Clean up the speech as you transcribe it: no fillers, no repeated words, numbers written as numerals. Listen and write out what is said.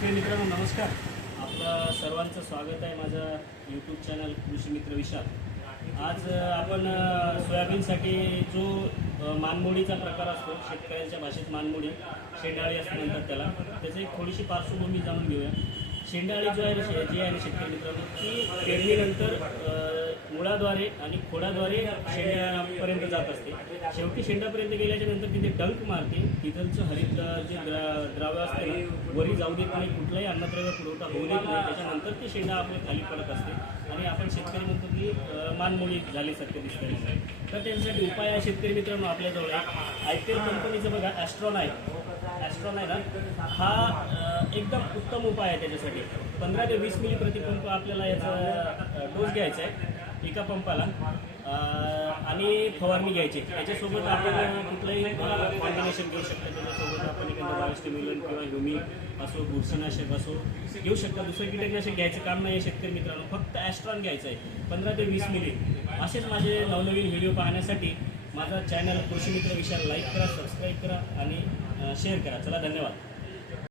शेतकरी मित्रांनो नमस्कार. आपलं सर्वांचं स्वागत आहे माझ्या यूट्यूब चॅनल कृषी मित्र विशाल. आज आपण सोयाबीनसाठी जो मानमोडीचा प्रकार असतो, शेतकऱ्यांच्या भाषेत मानमोडी, शेंडाळी असं म्हणतात त्याला, त्याची एक थोडीशी पार्श्वभूमी जाणून घेऊया. शेंडाळी जी आहे ना शेतकरी मित्रांनो, ती पेरणीनंतर मुळाद्वारे आणि खोडाद्वारे शेंड्यापर्यंत जात असते. शेवटी शेंड्यापर्यंत गेल्याच्या नंतर तिथे डंक मारते. तिथलचं हरित जे द्राव्य असते ना वरी जाऊ देत नाही, कुठलाही अन्नद्रव्य पुरवठा होऊ देत नाही. त्याच्यानंतर ती शेंडा आपल्या खाली पडत असते आणि आपण शेतकरी म्हणतो की मानमोडी झाल्यासारखे दिसते. तर त्याच्यासाठी उपाय आहे शेतकरी मित्रांनो आपल्याजवळ IPL कंपनीचं बघा ॲस्ट्रॉन आहे ना, हा एकदम उत्तम उपाय आहे. त्याच्यासाठी 15 ते 20 मिली प्रतिपंप आपल्याला याचा डोस घ्यायचा आहे एका पंपाला, आणि फवारणी घ्यायची. त्याच्यासोबत आपण कुठलंही कॉम्बिनेशन घेऊ शकतो. त्याच्यासोबत आपण एखादं बायोस्टिम्युलंट किंवा ह्युमी असो, बुरशीनाशक असो घेऊ शकता. दुसरं कीटकनाशक घ्यायचं काम नाही आहे शेतकरी मित्रांनो, फक्त ॲस्ट्रॉन घ्यायचं आहे 15 ते 20 मिली. असेच माझे नवनवीन व्हिडिओ पाहण्यासाठी माझा चॅनल कृषी मित्र विशाल लाईक करा, सबस्क्राईब करा आणि शेअर करा. चला, धन्यवाद.